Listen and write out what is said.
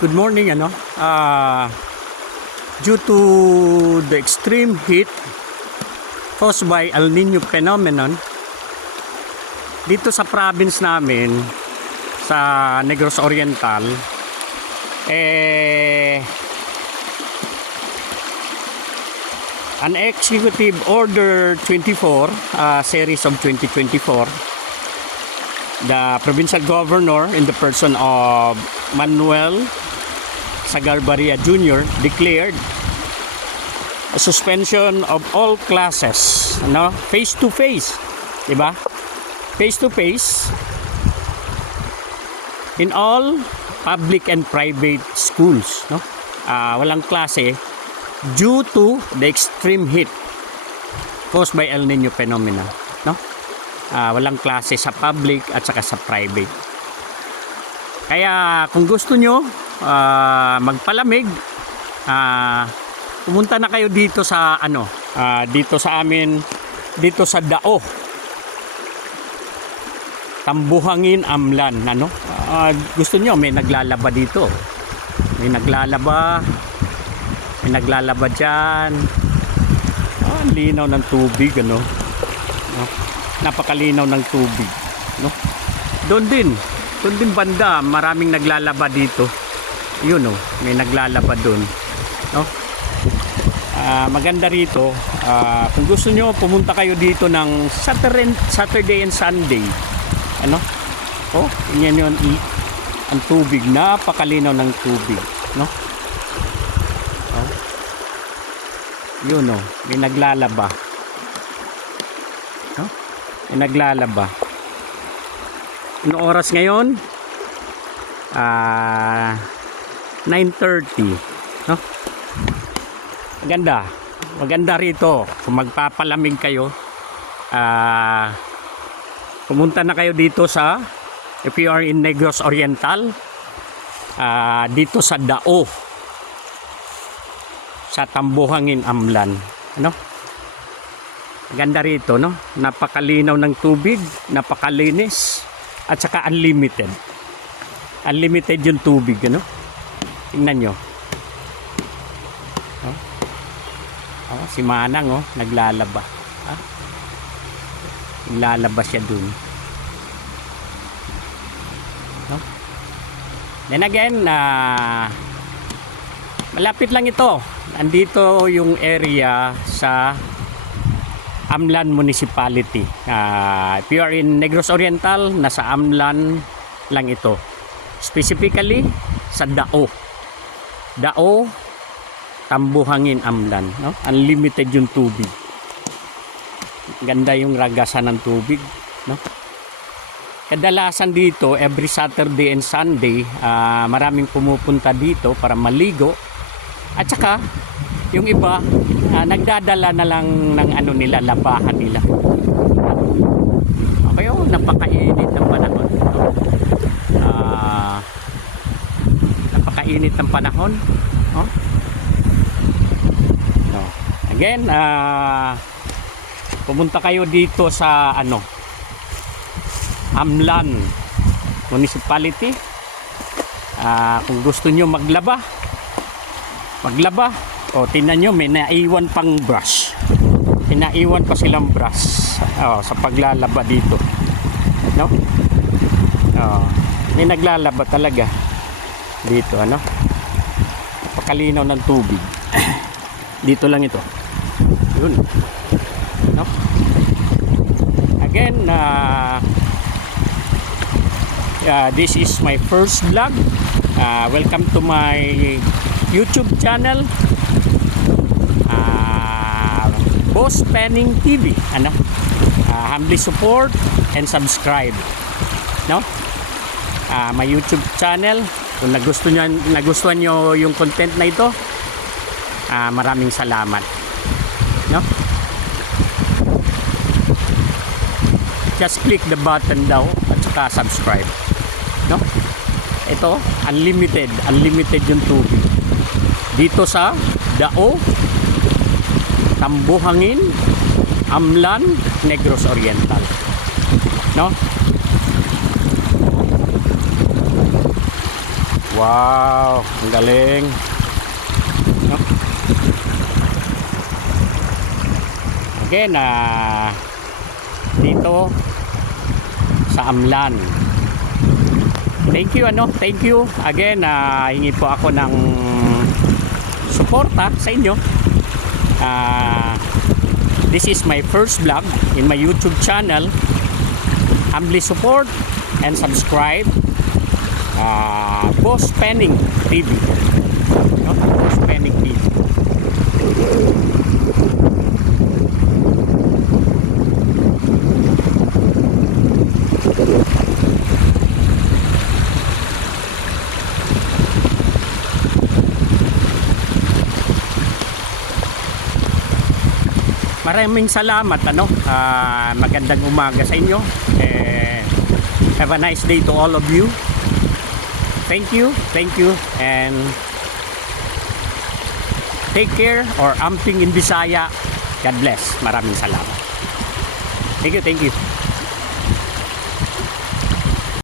Good morning, due to the extreme heat caused by El Nino phenomenon dito sa province namin sa Negros Oriental, an executive order 24 series of 2024, the provincial governor in the person of Manuel Sagarbarria Jr. declared a suspension of all classes, face to face, diba? Face to face in all public and private schools, walang klase due to the extreme heat caused by El Nino phenomena, walang klase sa public at saka sa private. Kaya kung gusto nyo magpalamig, pumunta na kayo dito sa dito sa amin, dito sa Dao, Tambuhangin, Amlan. Gusto nyo, may naglalaba dito, may naglalaba dyan. Linaw ng tubig, napakalinaw ng tubig, doon din banda maraming naglalaba dito. Yun, may naglalaba doon, maganda rito. Kung gusto nyo, pumunta kayo dito ng Saturday and Sunday, yan yun, ang tubig, napakalinaw ng tubig, yun, may naglalaba, may naglalaba. Ano oras ngayon? 9:30, maganda rito. Kung magpapalamig kayo, pumunta na kayo dito sa, if you are in Negros Oriental, dito sa Dao, sa Tambuhangin, Amlan, maganda rito, napakalinaw ng tubig, napakalinis, at saka unlimited yung tubig, tingnan nyo. Si Manang, naglalaba, naglalaba siya dun, then again, malapit lang ito. Andito yung area sa Amlan Municipality. If you are in Negros Oriental, nasa Amlan lang ito. Specifically sa Dao, Tambuhangin, Amlan, unlimited yung tubig. Ganda yung ragasan ng tubig, Kadalasan dito, every Saturday and Sunday, maraming pumupunta dito para maligo. At saka, yung iba, nagdadala na lang ng nila, labahan nila. Okay, napakainit ng panahon. Napakainit ng panahon. Again, pumunta kayo dito sa Amlan Municipality. Kung gusto nyo maglaba, tingnan nyo, may naiwan pang brush. Pinaiwan pa silang brush sa paglalaba dito, may naglalaba talaga dito, napakalinaw ng tubig. Dito lang ito, yun, again, this is my first vlog. Welcome to my YouTube channel, Boss Penning TV. Humbly support and subscribe, my YouTube channel. Kung nagustuhan nyo yung content na ito, maraming salamat, just click the button daw at saka subscribe, ito unlimited yung tubig dito sa Dao, Tambuhangin, Amlan, Negros Oriental, Wow, ang galing. No? Again, dito sa Amlan. Thank you, thank you. Again, hingi po ako ng suporta sa inyo. This is my first vlog in my YouTube channel. Humbly support and subscribe. Boss Penning TV. No? Boss Penning TV. Maraming salamat, magandang umaga sa inyo. Have a nice day to all of you. Thank you, and take care, or amping in Bisaya. God bless. Maraming salamat. Thank you.